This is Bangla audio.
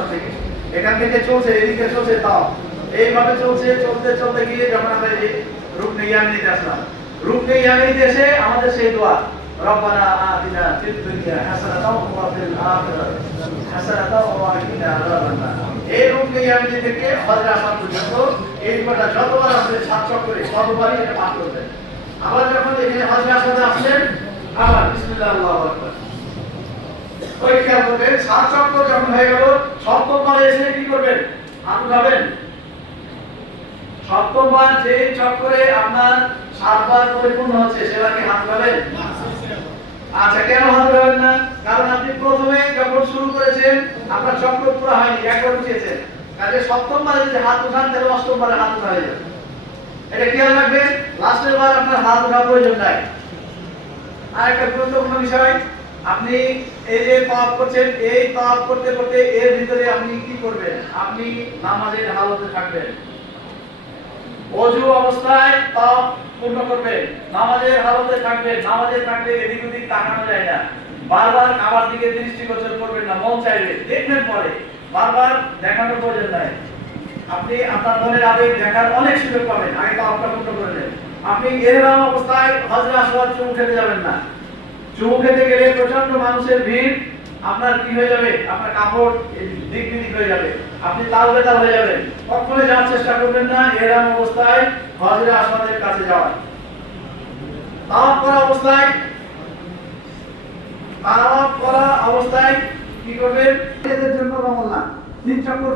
আসমান থেকে। এখান থেকে চলছে, এদিকে চলছে তাও এইভাবে চলছে, চলতে চলতে গিয়ে যখন আমরা এই রুকনে ইয়ামানিতে আসলাম, রুকনে ইয়ামানিতে এসে আমাদের সেই দোয়া রব্বানা আতিনা ফিদ দুনিয়া হাসানাতাও ওয়া ফিল আখিরাতি হাসানাতাও ওয়া কিনা আযাবান নার। এই রুকনে ইয়ামানি থেকে হজরে আসওয়াদ পর্যন্ত এই দোয়াটা যতবার আপনি 7 চক্করে ততবারই এটা পাঠ করবেন। আবার যখন এখানে হজরে আসওয়াদে আসলেন, আবার বিসমিল্লাহ আল্লাহু আকবার ওই খেয়াল করবেন। 7 চক্কর যখন হয়ে গেল, সপ্তমবারে এসে কি করবেন? হাত উঠাবেন। সপ্তমবার যে চক্করে আপনার 7 বার পরিপূর্ণ হচ্ছে সেটাকে হাত উঠাবেন। আচ্ছা, কেন হাত উঠাবেন না? কারণ আপনি প্রথমে যখন শুরু করেছেন আপনার চক্র পুরো হয়নি, একবার উঠিয়েছেন। কাজে সপ্তমবারে যদি হাত উঠান তাহলে অষ্টমবারে হাত উঠা হয়ে যাবে। এটা খেয়াল রাখবেন, লাস্টের বার আপনার হাত উঠার প্রয়োজন নাই। আর একটা গুরুত্বপূর্ণ বিষয়, আপনি এই যে তাওয়াফ করছেন, এই তাওয়াফ করতে করতে এর ভিতরে আপনি কি করবেন? আপনি নামাজের হালতে থাকবেন। ওযু অবস্থায় তাওয়াফ পূর্ণ করবেন, নামাজের হালতে থাকবেন। নামাজে থাকলে এদিক ওদিক তাকানো যায় না, বারবার কাবার দিকে দৃষ্টিগোচর করবেন না। মন চাইবে দেখবেন, পরে বারবার দেখানোর প্রয়োজন নাই। আপনি আপনার মনের আবেগ দেখার অনেক সুযোগ পাবেন। আগে তাওয়াফটা পূর্ণ করে নেন। আপনি ইহরাম অবস্থায় হজরে আসওয়াদ চুমু খেতে যাবেন না। চুমু খেতে গেলে প্রচন্ড মানুষের ভিড়, আপনার কি হয়ে যাবে? আপনার কাপড় দিক বিদিক হয়ে যাবে, আপনি তাল বেতাল হয়ে যাবেন। কখনোই যাওয়ার চেষ্টা করবেন না ইহরাম অবস্থায় হজরে আসওয়াদের কাছে যাওয়ার। তাওয়াফ করা অবস্থায় কি করবেন? এদের জন্য রমল না, 3 চক্কর